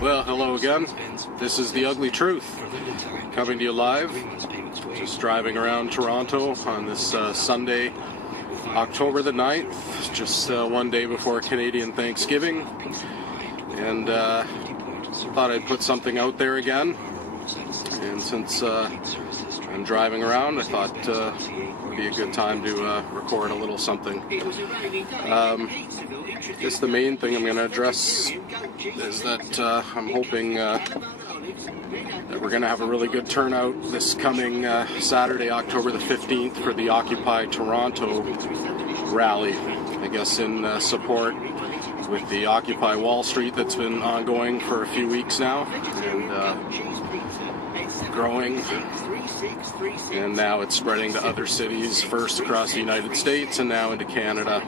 Well, hello again. This is The Ugly Truth, coming to you live. Just driving around Toronto on this Sunday, October the 9th, just one day before Canadian Thanksgiving. And thought I'd put something out there again. And since I'm driving around, I thought it would be a good time to record a little something. Just the main thing I'm going to address is that I'm hoping that we're going to have a really good turnout this coming Saturday, October the 15th, for the Occupy Toronto rally. I guess in support with the Occupy Wall Street that's been ongoing for a few weeks now and growing. And now it's spreading to other cities, first across the United States and now into Canada.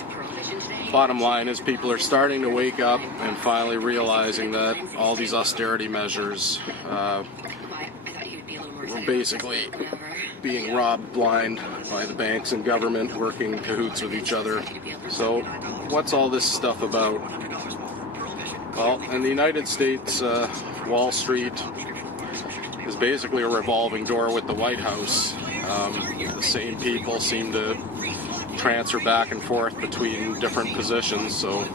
Bottom line is people are starting to wake up and finally realizing that all these austerity measures were basically being robbed blind by the banks and government working in cahoots with each other. So what's all this stuff about? Well, in the United States, Wall Street is basically a revolving door with the White House. The same people seem to transfer back and forth between different positions, so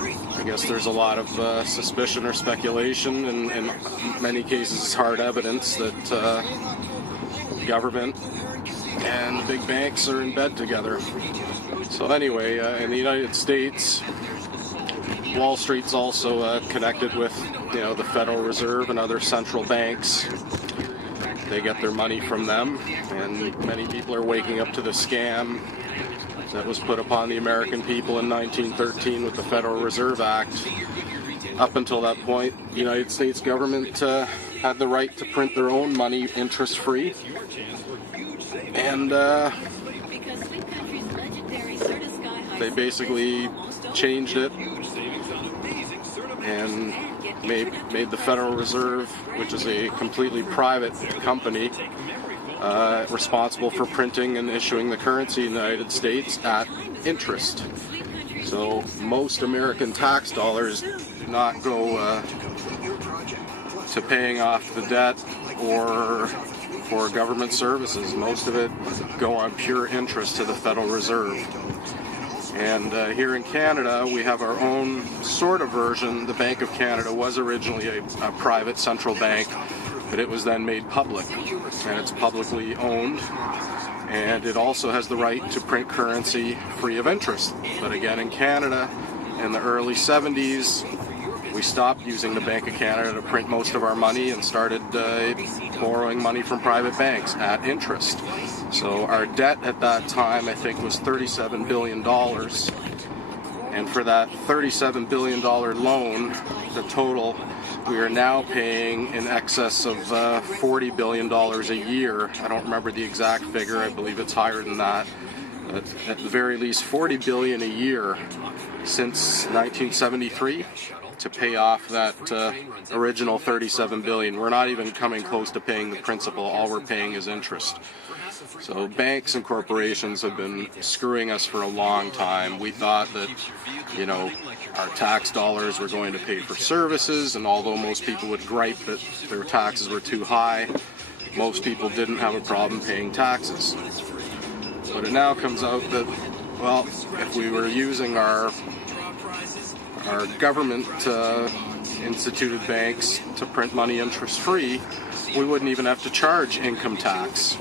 I guess there's a lot of suspicion or speculation, and in many cases hard evidence that government and the big banks are in bed together. So anyway, in the United States, Wall Street's also connected with, the Federal Reserve and other central banks. They get their money from them, and many people are waking up to the scam that was put upon the American people in 1913 with the Federal Reserve Act. Up until that point, the United States government had the right to print their own money interest-free, and they basically changed it and made the Federal Reserve, which is a completely private company, responsible for printing and issuing the currency in the United States at interest. So most American tax dollars do not go to paying off the debt or for government services. Most of it go on pure interest to the Federal Reserve. And here in Canada, we have our own sort of version. The Bank of Canada was originally a private central bank, but it was then made public, and it's publicly owned, and it also has the right to print currency free of interest. But again, in Canada, in the early 70s, we stopped using the Bank of Canada to print most of our money and started borrowing money from private banks at interest. So our debt at that time, I think, was $37 billion. And for that $37 billion loan, the total, we are now paying in excess of $40 billion a year. I don't remember the exact figure. I believe it's higher than that. But at the very least, $40 billion a year since 1973 to pay off that original $37 billion. We're not even coming close to paying the principal. All we're paying is interest. So banks and corporations have been screwing us for a long time. We thought that, our tax dollars were going to pay for services, and although most people would gripe that their taxes were too high, most people didn't have a problem paying taxes. But it now comes out that, well, if we were using our government instituted banks to print money interest-free, we wouldn't even have to charge income tax.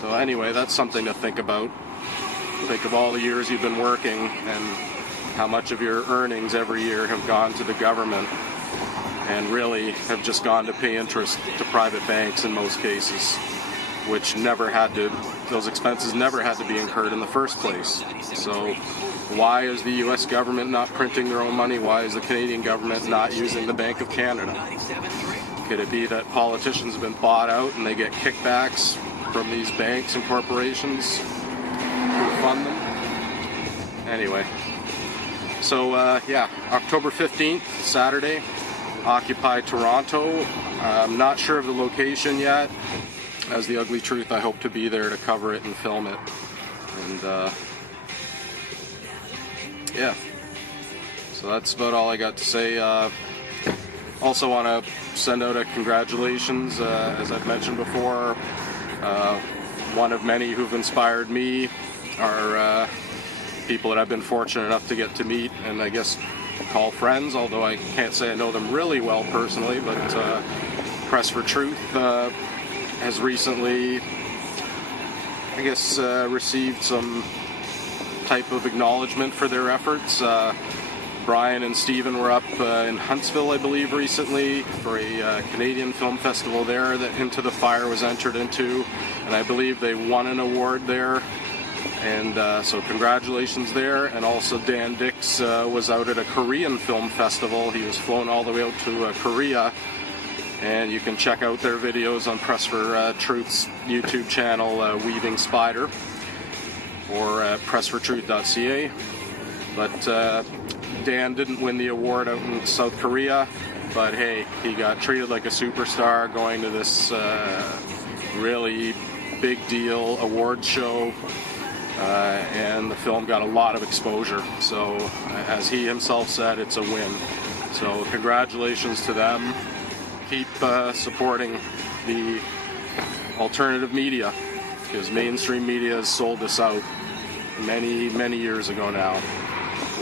So anyway, that's something to think about. Think of all the years you've been working and how much of your earnings every year have gone to the government and really have just gone to pay interest to private banks in most cases, which those expenses never had to be incurred in the first place. So why is the US government not printing their own money? Why is the Canadian government not using the Bank of Canada? Could it be that politicians have been bought out and they get kickbacks from these banks and corporations who fund them? Anyway, so October 15th, Saturday, Occupy Toronto. I'm not sure of the location yet. As The Ugly Truth, I hope to be there to cover it and film it. And yeah, so that's about all I got to say. Also want to send out a congratulations, as I've mentioned before. One of many who've inspired me are people that I've been fortunate enough to get to meet and I guess call friends, although I can't say I know them really well personally, but Press for Truth has recently, I guess, received some type of acknowledgement for their efforts. Brian and Stephen were up in Huntsville, I believe, recently for a Canadian film festival there that Into the Fire was entered into, and I believe they won an award there. And so congratulations there. And also Dan Dix was out at a Korean film festival. He was flown all the way out to Korea, and you can check out their videos on Press for Truth's YouTube channel, Weaving Spider, or pressfortruth.ca. But Dan didn't win the award out in South Korea, but hey, he got treated like a superstar going to this really big deal award show, and the film got a lot of exposure. So as he himself said, it's a win. So congratulations to them. Keep supporting the alternative media, because mainstream media has sold us out many, many years ago now.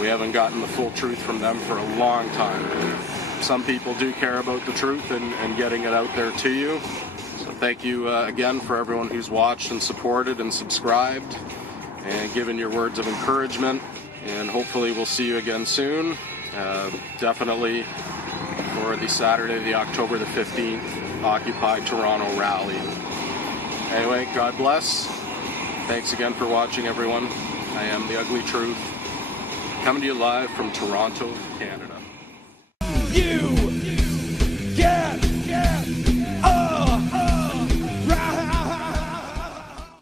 We haven't gotten the full truth from them for a long time. Some people do care about the truth and getting it out there to you. So thank you again for everyone who's watched and supported and subscribed and given your words of encouragement. And hopefully we'll see you again soon. Definitely for the Saturday, the October the 15th, Occupy Toronto rally. Anyway, God bless. Thanks again for watching, everyone. I am The Ugly Truth, coming to you live from Toronto, Canada. You